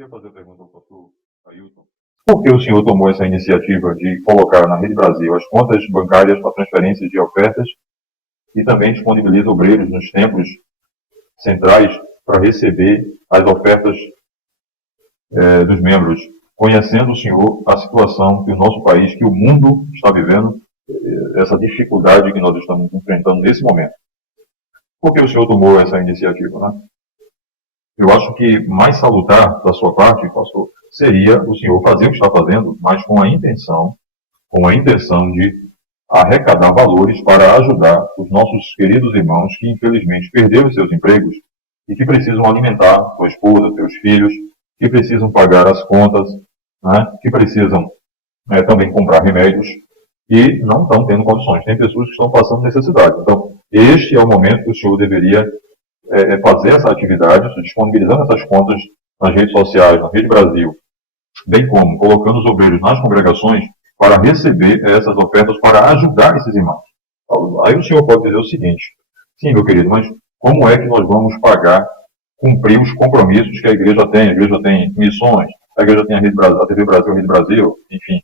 queria fazer a pergunta ao pastor Ailton. Por que o senhor tomou essa iniciativa de colocar na Rede Brasil as contas bancárias para transferência de ofertas e também disponibiliza obreiros nos templos centrais para receber as ofertas dos membros, conhecendo o senhor a situação que o nosso país, que o mundo está vivendo, essa dificuldade que nós estamos enfrentando nesse momento? Por que o senhor tomou essa iniciativa, né? Eu acho que mais salutar da sua parte, pastor, seria o senhor fazer o que está fazendo, mas com a intenção de arrecadar valores para ajudar os nossos queridos irmãos que infelizmente perderam seus empregos e que precisam alimentar sua esposa, seus filhos, que precisam pagar as contas, né, que precisam também comprar remédios e não estão tendo condições. Tem pessoas que estão passando necessidade. Então, este é o momento que o senhor deveria fazer essa atividade, disponibilizando essas contas nas redes sociais, na Rede Brasil, bem como colocando os obreiros nas congregações para receber essas ofertas para ajudar esses irmãos. Aí o senhor pode dizer o seguinte: sim, meu querido, mas como é que nós vamos cumprir os compromissos que a igreja tem? A igreja tem missões, a igreja tem a TV Brasil, a Rede Brasil, enfim.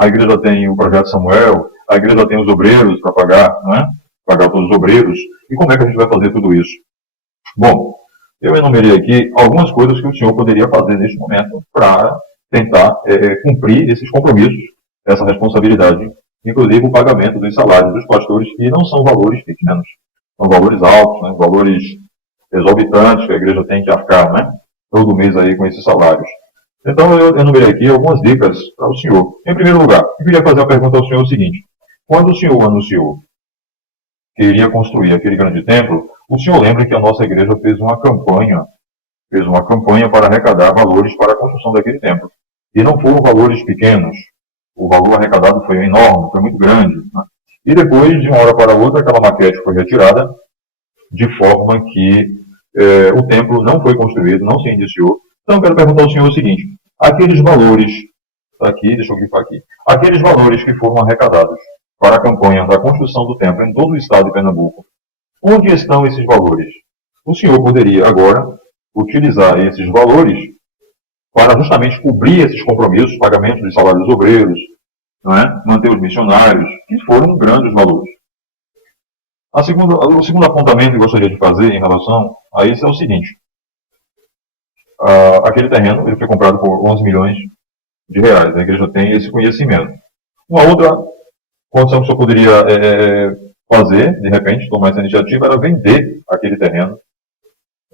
A igreja tem o Projeto Samuel, a igreja tem os obreiros para pagar, né? Pagar todos os obreiros. E como é que a gente vai fazer tudo isso? Bom, eu enumerei aqui algumas coisas que o senhor poderia fazer neste momento para tentar cumprir esses compromissos, essa responsabilidade, inclusive o pagamento dos salários dos pastores, que não são valores pequenos, são valores altos, né, valores exorbitantes que a igreja tem que arcar, né, todo mês aí com esses salários. Então eu enumerei aqui algumas dicas para o senhor. Em primeiro lugar, eu queria fazer a pergunta ao senhor o seguinte: quando o senhor anunciou que iria construir aquele grande templo, o senhor lembra que a nossa igreja fez uma campanha para arrecadar valores para a construção daquele templo. E não foram valores pequenos. O valor arrecadado foi enorme, foi muito grande, né? E depois, de uma hora para outra, aquela maquete foi retirada, de forma que o templo não foi construído, não se iniciou. Então, eu quero perguntar ao senhor o seguinte: aqueles valores, deixa eu grifar aqui, aqueles valores que foram arrecadados para a campanha da construção do templo em todo o estado de Pernambuco, onde estão esses valores? O senhor poderia agora utilizar esses valores para justamente cobrir esses compromissos, pagamento de salários dos obreiros, não é? Manter os missionários, que foram grandes valores. O segundo apontamento que eu gostaria de fazer em relação a isso é o seguinte: aquele terreno ele foi comprado por 11 milhões de reais. A igreja tem esse conhecimento. Uma outra condição que o senhor poderia fazer, de repente, tomar essa iniciativa, era vender aquele terreno.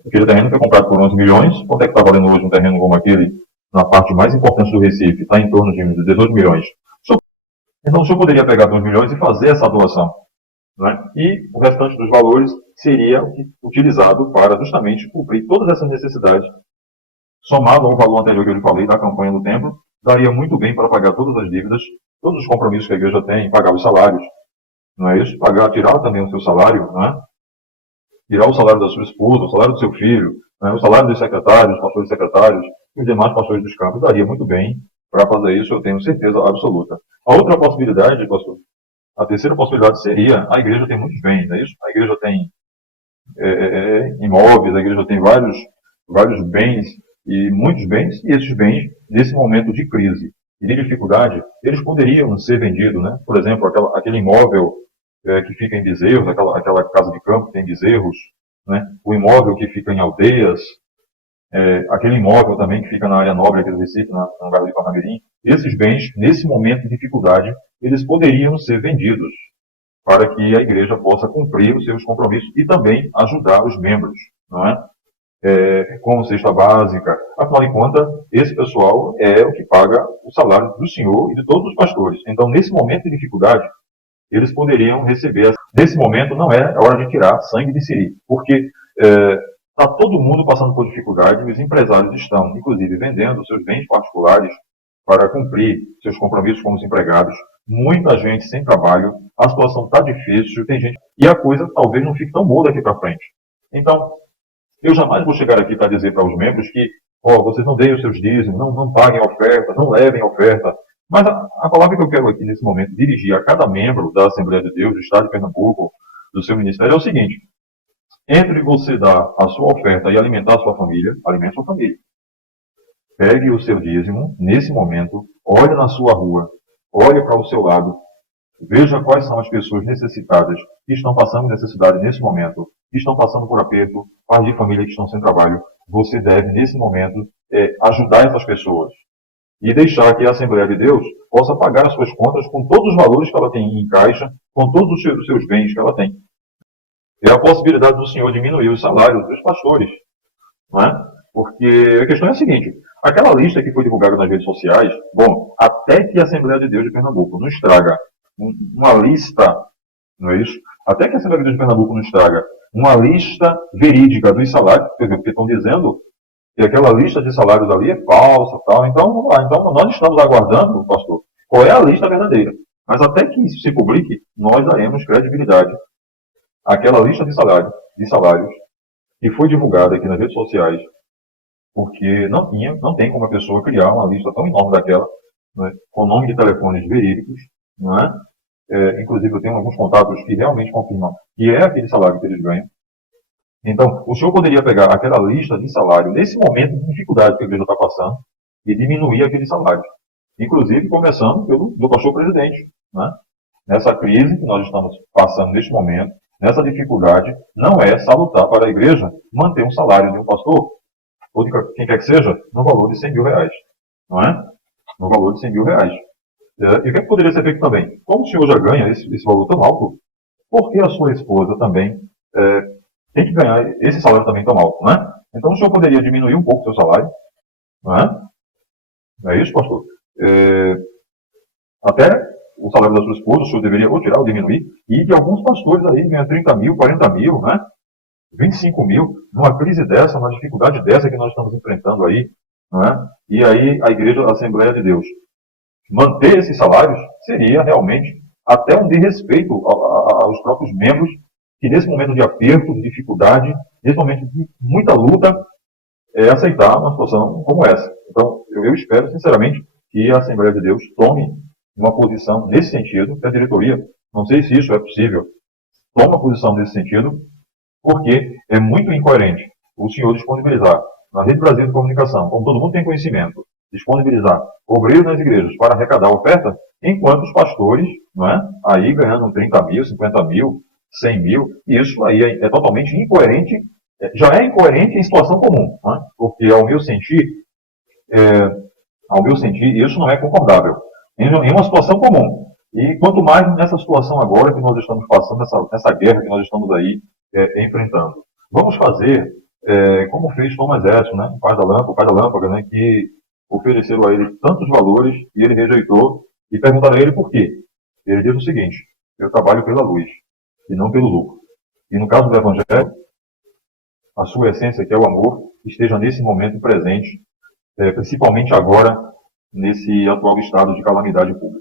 Aquele terreno foi comprado por 11 milhões. Quanto é que está valendo hoje um terreno como aquele, na parte mais importante do Recife? Está em torno de 18 milhões. Então o senhor poderia pegar 2 milhões e fazer essa doação, né? E o restante dos valores seria utilizado para justamente cobrir todas essas necessidades. Somado ao valor anterior que eu lhe falei da campanha do templo, daria muito bem para pagar todas as dívidas, todos os compromissos que a igreja tem, pagar os salários, não é isso? Tirar também o seu salário, não é? Tirar o salário da sua esposa, o salário do seu filho, né? O salário dos secretários, pastores secretários e os demais pastores dos campos. Daria muito bem para fazer isso, eu tenho certeza absoluta. A outra possibilidade, pastor, a terceira possibilidade seria: a igreja tem muitos bens, não é isso? A igreja tem imóveis, a igreja tem vários bens, e muitos bens, e esses bens, nesse momento de crise e de dificuldade, eles poderiam ser vendidos, né? Por exemplo, aquele imóvel que fica em Bezerros, aquela casa de campo que tem bezerros, né? O imóvel que fica em aldeias, aquele imóvel também que fica na área nobre aqui do Recife, no bairro de Parnamirim. Esses bens, nesse momento de dificuldade, eles poderiam ser vendidos para que a igreja possa cumprir os seus compromissos e também ajudar os membros, não é? Com cesta básica. Afinal de contas, esse pessoal é o que paga o salário do senhor e de todos os pastores. Então, nesse momento de dificuldade, eles poderiam receber. Nesse momento, não é a hora de tirar sangue de siri, porque está todo mundo passando por dificuldade e os empresários estão, inclusive, vendendo seus bens particulares para cumprir seus compromissos com os empregados. Muita gente sem trabalho, a situação está difícil, tem gente, e a coisa talvez não fique tão boa daqui para frente. Então, eu jamais vou chegar aqui para dizer para os membros que vocês não deem os seus dízimos, não paguem a oferta, não levem a oferta. Mas a palavra que eu quero aqui nesse momento dirigir a cada membro da Assembleia de Deus, do Estado de Pernambuco, do seu ministério, é o seguinte: entre você dar a sua oferta e alimentar a sua família, alimente a sua família. pegue o seu dízimo nesse momento, olhe na sua rua, olhe para o seu lado, veja quais são as pessoas necessitadas que estão passando necessidade nesse momento, que estão passando por aperto, pais de família que estão sem trabalho. Você deve, nesse momento, ajudar essas pessoas e deixar que a Assembleia de Deus possa pagar as suas contas com todos os valores que ela tem em caixa, com todos os seus bens que ela tem. É a possibilidade do Senhor diminuir os salários dos pastores, não é? Porque a questão é a seguinte: aquela lista que foi divulgada nas redes sociais, bom, até que a Assembleia de Deus de Pernambuco nos traga uma lista, não é isso? Até que a Assembleia de Deus de Pernambuco nos traga uma lista verídica dos salários, porque estão dizendo que aquela lista de salários ali é falsa, tal. Então, vamos lá. Então, nós estamos aguardando, pastor, qual é a lista verdadeira. Mas até que isso se publique, nós daremos credibilidade àquela lista de salários que foi divulgada aqui nas redes sociais, porque não tem como a pessoa criar uma lista tão enorme daquela, né, com nome de telefones verídicos, não é? Inclusive, eu tenho alguns contatos que realmente confirmam que é aquele salário que eles ganham. Então, o senhor poderia pegar aquela lista de salário nesse momento de dificuldade que a igreja está passando e diminuir aquele salário. Inclusive, começando do pastor presidente. Né? Nessa crise que nós estamos passando neste momento, nessa dificuldade, não é salutar para a igreja manter um salário de um pastor, ou de quem quer que seja, no valor de 100 mil reais. Não é? No valor de 100 mil reais. E o que poderia ser feito também? Como o senhor já ganha esse valor tão alto, por que a sua esposa também tem que ganhar esse salário também tão alto, né? Então o senhor poderia diminuir um pouco o seu salário, não é? Não é isso, pastor? Até o salário da sua esposa, o senhor deveria ou tirar ou diminuir, e de alguns pastores aí ganham 30 mil, 40 mil, né? 25 mil, numa crise dessa, numa dificuldade dessa que nós estamos enfrentando aí, não é? E aí a igreja, a Assembleia de Deus, manter esses salários seria realmente até um desrespeito aos próprios membros que nesse momento de aperto, de dificuldade, nesse momento de muita luta, aceitar uma situação como essa. Então, eu espero, sinceramente, que a Assembleia de Deus tome uma posição nesse sentido, que a diretoria, não sei se isso é possível, tome uma posição nesse sentido, porque é muito incoerente o senhor disponibilizar na Rede Brasil de Comunicação, como todo mundo tem conhecimento, disponibilizar obreiros nas igrejas para arrecadar oferta, enquanto os pastores, não é, aí ganhando 30 mil, 50 mil, 100 mil, isso aí é totalmente incoerente, já é incoerente em situação comum, né? Porque ao meu sentir, isso não é concordável em uma situação comum. E quanto mais nessa situação agora que nós estamos passando, essa guerra que nós estamos aí enfrentando. Vamos fazer como fez Thomas Edison, né? O pai da lâmpada, né? Que ofereceram a ele tantos valores e ele rejeitou e perguntaram a ele por quê. Ele diz o seguinte: eu trabalho pela luz e não pelo lucro. E no caso do Evangelho, a sua essência, que é o amor, esteja nesse momento presente, principalmente agora, nesse atual estado de calamidade pública.